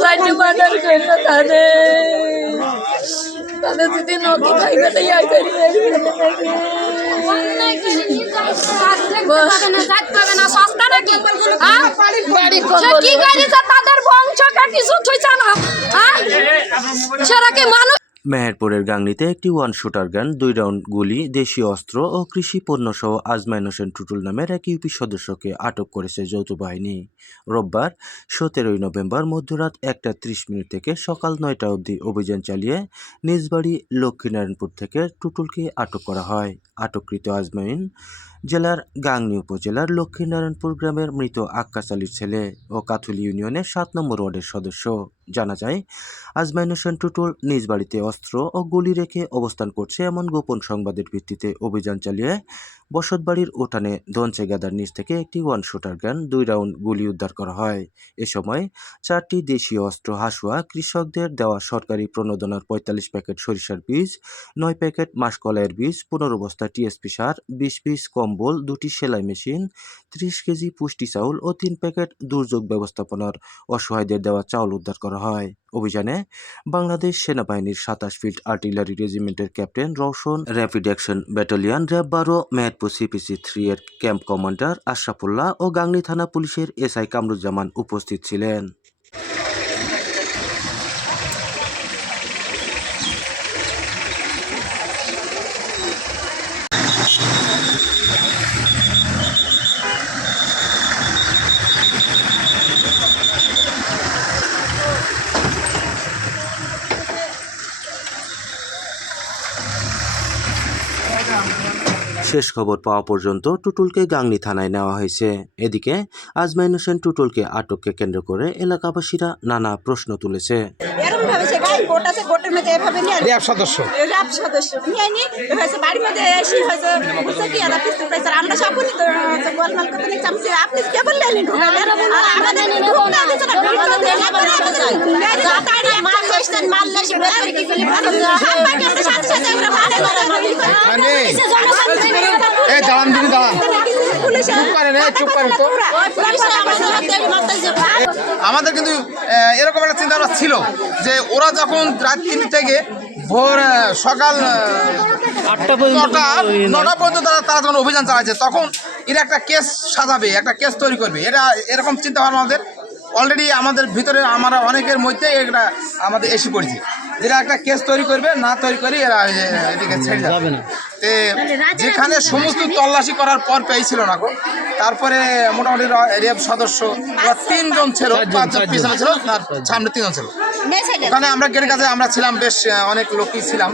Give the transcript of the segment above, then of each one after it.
চারটি মার্ডার করলো তাদের যদি নদী খাইবে তো ইয়া করি তাদের বংশটা কিছু থইছে না সেরা কি মানুষ। মেহেরপুরের গাংনীতে একটি ওয়ান শুটার গান, 2 রাউন্ড গুলি, দেশীয় অস্ত্র ও কৃষি পণ্য সহ আজমাইন হোসেন টুটুল নামের এক ইউপি সদস্যকে আটক করেছে যৌথ বাহিনী। রোববার 17 নভেম্বর মধ্যরাত 1:30 থেকে সকাল 9টা অবধি অভিযান চালিয়ে নিজ বাড়ি লক্ষ্মীনারায়ণপুর থেকে টুটুলকে আটক করা হয়। আটককৃত আজমাইন জেলার গাংনী উপজেলার লক্ষ্মীনারায়ণপুর গ্রামের মৃত আক্কাস আলীর ছেলে ও কাথুলি ইউনিয়নের 7 নম্বর ওয়ার্ডের সদস্য। জানা যায়, আজমাইন হোসেন টুটুল নিজ বাড়িতে অস্ত্র ও গুলি রেখে অবস্থান করছে এমন গোপন সংবাদের ভিত্তিতে অভিযান চালিয়ে বসতবাড়ির উঠানে ধনচে গাদার নিচ থেকে একটি ওয়ান শুটার গান, 2 রাউন্ড গুলি উদ্ধার করা হয়। এ সময় 4টি দেশীয় অস্ত্র, হাসুয়া, কৃষকদের দেওয়া সরকারি প্রণোদনার 45 প্যাকেট সরিষার বীজ, 9 প্যাকেট মাসকলাইয়ের বীজ, 15 বস্তা টিএসপি সার, 20 পিস কম্বল, 2টি সেলাই মেশিন, 30 কেজি পুষ্টি চাউল ও 3 প্যাকেট দুর্যোগ ব্যবস্থাপনার অসহায়দের দেওয়া চাউল উদ্ধার করা হয়। অভিযানে বাংলাদেশ সেনাবাহিনীর 27 ফিল্ড আর্টিলারি রেজিমেন্টের captain Roshan, rapid action battalion RAB 12 Meherpur CPC 3 এর ক্যাম্প কমান্ডার আশরাফুল্লাহ ও গাংনী থানা পুলিশের এসআই কামরুজ্জামান উপস্থিত ছিলেন। শেষ খবর পাওয়া পর্যন্ত টুটুলকে গাংনী থানায় নেওয়া হয়েছে। এদিকে আজমাইন হোসেন টুটুলকে আটককে কেন্দ্র করে এলাকাবাসীরা নানা প্রশ্ন তুলেছে। আমাদের কিন্তু এরকম একটা চিন্তা ভাবনা ছিল যে ওরা যখন রাত 3 থেকে ভোর সকাল 9টা পর্যন্ত তারা যখন অভিযান চালাচ্ছে, তখন এরা একটা কেস সাজাবে, একটা কেস তৈরি করবে, এটা এরকম চিন্তা ভাবনা আমাদের অলরেডি আমাদের ভিতরে আমরা অনেকের মধ্যে এটা আমাদের এসে পড়েছে। এরা একটা কেস তৈরি করবে, না তৈরি করে এরা এদিকে ছেড়ে যাবে না। যেখানে সমস্ত তল্লাশি করার পর পেয়েছিল না গো, তারপরে মোটামুটি র্যাব সদস্য 3 জন ছিল, 5 জন পিছনে ছিল, আর সামনে 3 জন ছিল। ওখানে আমরা গেটের কাছে আমরা ছিলাম, বেশ অনেক লোকই ছিলাম।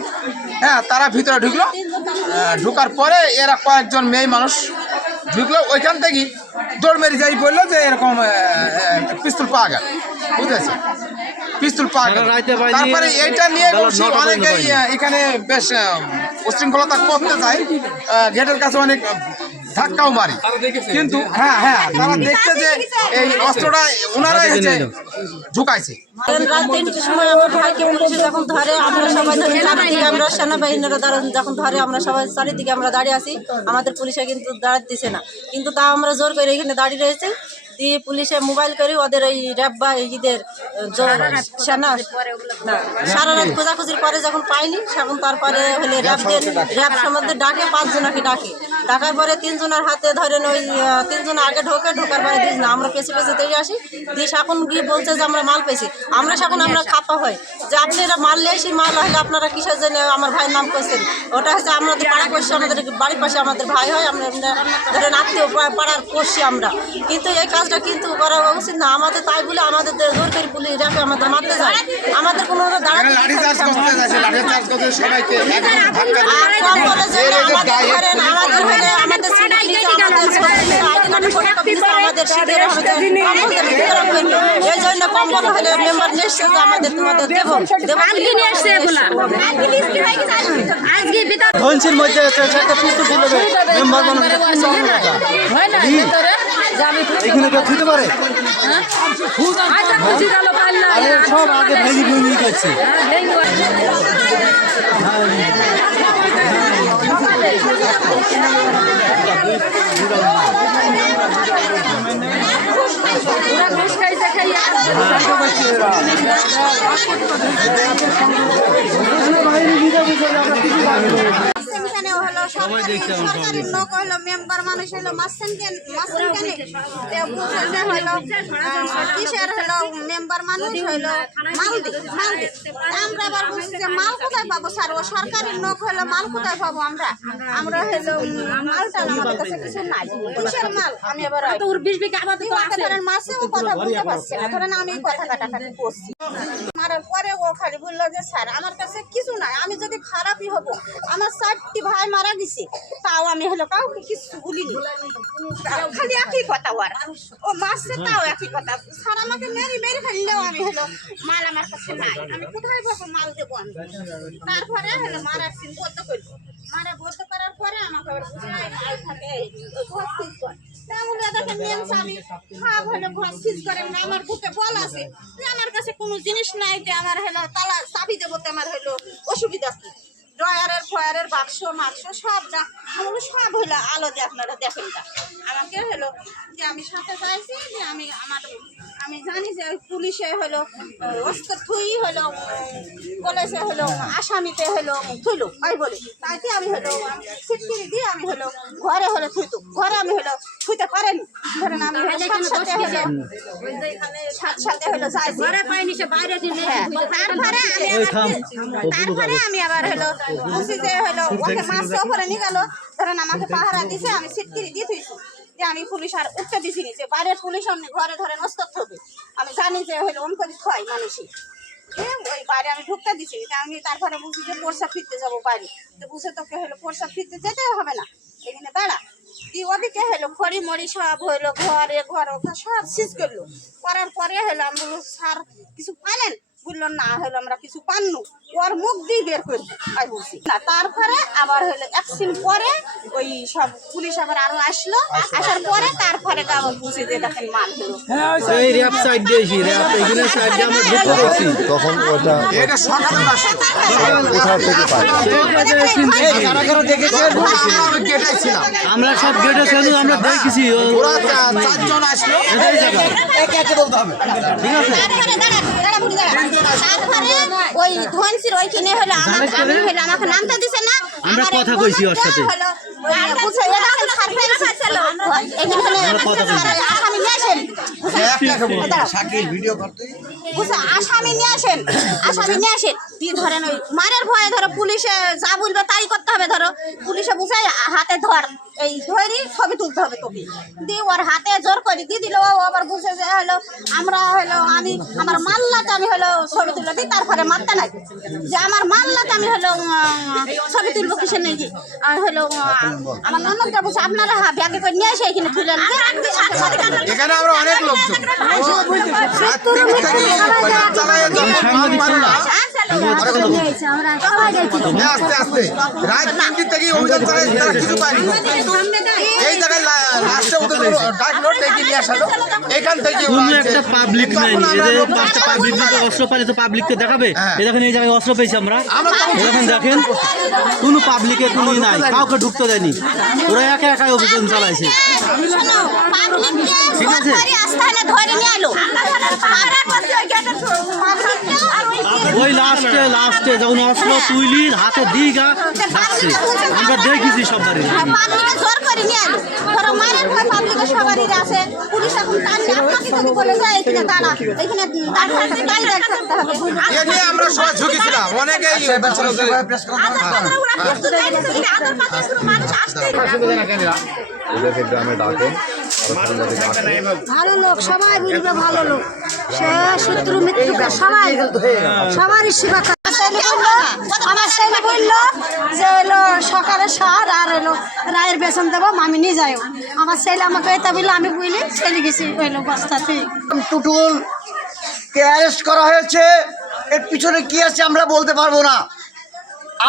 হ্যাঁ, তারা ভিতরে ঢুকলো, ঢুকার পরে এরা কয়েকজন মেয়ে মানুষ ঢুকলো, ওইখান থেকেই দৌড় মেরে যাই বললো যে এরকম পিস্তল পাওয়া গেল, বুঝেছে, পিস্তল পাওয়া গেল। তারপরে এইটা নিয়ে অনেকেই এখানে বেশ উশৃঙ্খলতা করতে যায়, গেটের কাছে অনেক ধাক্কাও মারি, কিন্তু হ্যাঁ তারা দেখছে যে এই অস্ত্রটা ওনারাই হচ্ছে ঢুকাইছে। রাত 3টার সময় আমার ভাইকে পুলিশে যখন ধরে, আমরা সবাই আমরা সেনাবাহিনীরা যখন ধরে, আমরা সবাই চারিদিকে আমরা দাঁড়িয়ে আছি, আমাদের পুলিশে কিন্তু দাঁড়াতে দিছে না, কিন্তু তাও আমরা জোর করে এখানে দাঁড়িয়ে রয়েছে। দিয়ে পুলিশে মোবাইল করে ওদের ওই র্যাব বা ঈদের সেনা সারা রাত খোঁজাখুঁজির পরে যখন পাইনি, তখন তারপরে হলে র্যাব সম্বন্ধে ডাকে 5 জনাকে ডাকার পরে 3 জনের হাতে ধরেন ওই 3 জন আগে ঢোকার পরে 2 জন আমরা পেছে তৈরি আসি দিয়ে এখন গিয়ে বলছে যে আমরা মাল পেয়েছি। আমরা খাপা হয় যে আপনারা মাল লেসি মাল হলে আপনারা কিসের জন্য আমার ভাইয়ের নাম করছেন, ওটা হচ্ছে আমাদের পাড়া করছি, আমাদের বাড়ির পাশে আমাদের ভাই হয়, আমরা ধরেন আত্মীয় পাড়ার করছি আমরা, কিন্তু এই কাজটা কিন্তু করা উচিত না আমাদের। তাই বলে আমাদের জোর করে পুলিশ র্যাবে আমাদের মারতে যায়, আমাদের কোনো এই জন্য কম্বল হলে মেম্বার নিশ্চয় আমাদের তোমাদের দেবো ধনসির মধ্যে এখানে কেউ থুতে পারে, সব আগে ভেঙে ভেঙে গেছে। ঘুষ খাইছে সেখানে হলো সরকারি লোক হলো মেম্বার মানুষ হলো মাসেন কেন হলো কিসের হলো মেম্বার মানুষ হলো মালদি আমরা আবার বলছি যে মাল কোথায় পাবো স্যার ও সরকারি লোক হলো মাল কোথায় পাবো আমরা হলো মালটা আমাদের কাছে কিছু নাই কিসের মাল আমি আবার ধরেন মাসে ও কথা বলতে পারছে না ধরেন আমি কথা কাটাকাটি করছি মারার পরে ও খালি বললো যে স্যার আমার কাছে কিছু নাই আমি যদি খারাপই হবো আমার 4টি ভাই মারা গেছে তাও আমি হলো কাউকে কিছু বলিনি খালি একই কথা ওর ও মারছে তাও একই কথা স্যার আমাকে মেরে ফেললেও আমি হলো মাল আমার কাছে নাই আমি কোথায় পাবো মাল দেবো আমি তারপরে হলো মারার সিন বদ্ধ করলো মারা বদ্ধ করার পরে আমাকে আবার বুঝাই মাল থাকে ঘর সিজ কর তাহলে এটাকে মেন আমি খাব হলো ঘর সিজ করে না আমার বুকে বল আছে যে আমার কাছে কোনো জিনিস নাই যে আমার হলো তালা চাবি দেবো তো আমার হলো অসুবিধা কি ড্রয়ারের ফয়ারের বাক্স মাক্স সব যা আমার সব হলো আলো দিয়ে আপনারা দেখেন তা আমাকে হলো যে আমি সাথে চাইছি যে আমি জানি যে পুলিশে হলো অস্ত্র থুই হলো বলেছে হলো আসামিতে হলো থুইলো তাই বলে তাইতে আমি হলো সিটকিরি দিয়ে আমি হলো ঘরে হলো থুইতো ঘরে আমি হলো থুইতে পারেনি ধরেন আমি সাথে হলো যাইছি তারপরে আমি আবার হলো বুঝি যে হলো ওকে মাছটা উপরে নিয়ে গেল ধরেন আমাকে পাহারা দিছে আমি সিটকিরি দিয়ে থুইছি যে আমি পুলিশ আর উঠতে দিছিনি যে বাইরের পুলিশ আমি ঘরে ধরেন অস্ত্র হবে আমি জানি যে হলো অন করে খাই মানুষই ওই বাইরে আমি ঢুকতে দিছিনি আমি তারপরে বুঝি যে পোরসা ফিরতে যাবো বাইরে তো বুঝে তোকে হলো পোরসা ফিরতে যেতে হবে না এখানে দাঁড়া ওদিকে হলো খড়ি মড়ি সব হইলো ঘর সব সিজ করলো করার পরে হলো আমি বললো স্যার কিছু পাইলেন বললো না হলো আমরা কিছু পাননু ওর মুখ দিয়ে বের করবো আমি বলছি না তারপরে আবার হলো একদিন পরে ওই সব পুলিশ আবার আরো আসলো আসার পরে তারপরে আবার বুঝে যে দেখেন মাল হলো এই র‍্যাপ সাইড দিয়েছি র‍্যাপ এখানে সাইড দিয়ে আমরা ঢুকে গেছি তখন ওটা এটা সকালে কোথা থেকে পাই কারা কারা দেখেছেন আমি গেটেই ছিলাম আমরা সব গেটে ছিল আমরা দেখেছি ওরা 4 জন আসলো এটাই জায়গা একে একে বলতে হবে ঠিক আছে তারপরে ওই ধনসির ওইখানে হলো আমি হলো আমাকে নামতে দিছে না আমরা কথা কইছি ওর সাথে শাকিল ভিডিও করতে আসামি নিয়ে আসেন দিয়ে ধরেন ওই মারের ভয়ে ধরো পুলিশে যা বলবে তাই করতে হবে ধরো পুলিশে বুঝাই হাতে ধর এই ধরি ছবি তুলতে হবে তোকে দিয়ে ওর হাতে জোর করে দিয়ে দিল ও আবার বুঝে যে হলো আমরা হলো আমি আমার মাল্লাতে আমি হলো ছবি তুলে দিই তারপরে মারতে নাই যে আমার মাল্লাতে আমি হলো ছবি তুলবো কিসের নাকি আর হলো আমার ননদটা বলছে আপনারা ব্যাগে করে নিয়ে এসে এখানে তুলে এখানে আমরা অনেক লোকজন আস্তে আস্তে রাত 3টি থেকে অভিযান চালাইছে তারা কিছু পায়নি এই জায়গায় লাস্টে ওদের ডাকলো ডেকে নিয়ে আসলো এখান থেকে কোনো একটা পাবলিক নাই এদের পাঁচটা পাবলিক যদি অস্ত্র পাইলে তো পাবলিককে দেখাবে এই দেখেন এই জায়গায় অস্ত্র পেয়েছি আমরা দেখেন কোনো পাবলিকের কোনো নাই কাউকে ঢুকতে দেয়নি ওরা একা একাই অভিযান চালাইছে ঠিক আছে ওই লাস্টে যখন অস্ত্র তুইলি হাতে দিই গা যাচ্ছে আমরা দেখেছি সব বাড়ি আমরা সবাই ঝুঁকিছিলাম অনেকেই ওদেরকে গ্রামে ডাকেন ভালো লোক সবাই বলবে ভালো লোক সে শত্রু মৃত্যুকে সবাই সবারই সেবা করে আমার ছেলে বললো যে এলো সকালে সার আর এলো রায়ের বেতন দেবো আমি নিয়ে যাই আমার ছেলে আমাকে এটা বললো আমি বুঝলি ছেলে গেছি এলো বস্তাতে টুটুল কে অ্যারেস্ট করা হয়েছে এর পিছনে কি আছে আমরা বলতে পারবো না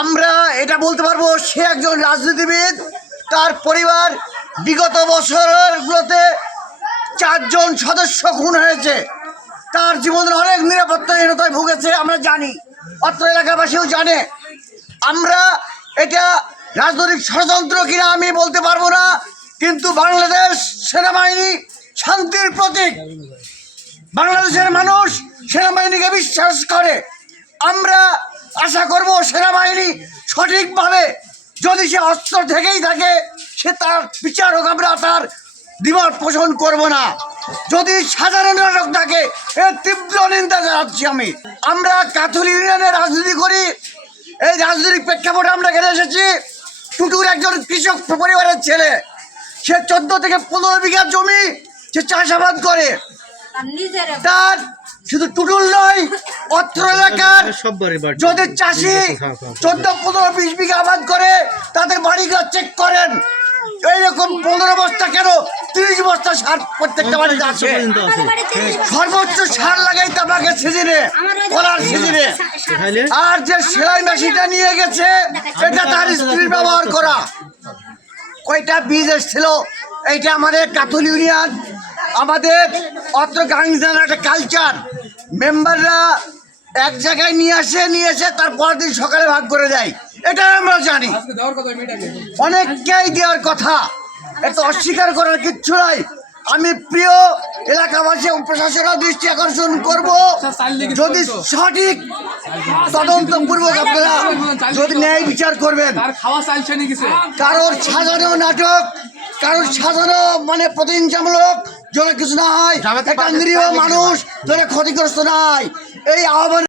আমরা এটা বলতে পারবো সে একজন রাজনীতিবিদ তার পরিবার বিগত বছরগুলোতে 4 জন সদস্য খুন হয়েছে তার জীবনের অনেক নিরাপত্তাহীনতায় ভুগেছে আমরা জানি অত্র এলাকাবাসীও জানে আমরা এটা রাজনৈতিক ষড়যন্ত্র কিনা আমি বলতে পারবো না কিন্তু বাংলাদেশ সেনাবাহিনী শান্তির প্রতীক বাংলাদেশের মানুষ সেনাবাহিনীকে বিশ্বাস করে। আমরা আশা করব সেনাবাহিনী সঠিকভাবে, যদি সে অস্ত্র থেকেই থাকে সে তার বিচার হোক, আমরা তার দ্বিমত পোষণ করব না। যদি সাধারণ নাটক থাকে এর তীব্র নিন্দা জানাচ্ছি আমি। আমরা কাথুল ইউনিয়নে রাজনীতি করি, এই রাজনৈতিক প্রেক্ষাপটে আমরা এখানে এসেছি। টুটুর একজন কৃষক পরিবারের ছেলে, সে 14 থেকে 15 বিঘা জমি সে চাষাবাদ করে। তার শুধু টুটুল নয়, অত্র এলাকার যদি চাষি 14, 15, 20 বিঘা আবাদ করে তাদের বাড়িঘর চেক করেন, এইরকম 15 বস্তা কেন 30 বস্তা সার প্রত্যেকটা বাড়িতে আছে। সর্বোচ্চ সার লাগাই তামাকের সিজনে, কলার সিজনে। আর যে সেলাই মেশিনটা নিয়ে গেছে এটা তার স্ত্রীর ব্যবহার করা। কয়টা বীজ এসেছিল, এইটা আমাদের কাথুল ইউনিয়ন, আমাদের অত্র গাংজান একটা কালচার। মেম্বাররা এক জায়গায় নিয়ে এসে তারপর দিন সকালে ভাগ করে দেয়, এটা আমরা জানি। অনেককেই দেওয়ার কথা, এটা অস্বীকার করার কিচ্ছু নাই। আমি প্রিয় এলাকাবাসী এবং প্রশাসনের দৃষ্টি আকর্ষণ করব, যদি সঠিক তদন্তপূর্বক আপনারা যদি ন্যায় বিচার করবেন। কারোর সাজানো নাটক, কারোর সাজানো মানে প্রতিহিংসামূলক যেন কিছু না হয়, একটা নিরীহ মানুষ যেন ক্ষতিগ্রস্ত না হয়, এই আহ্বান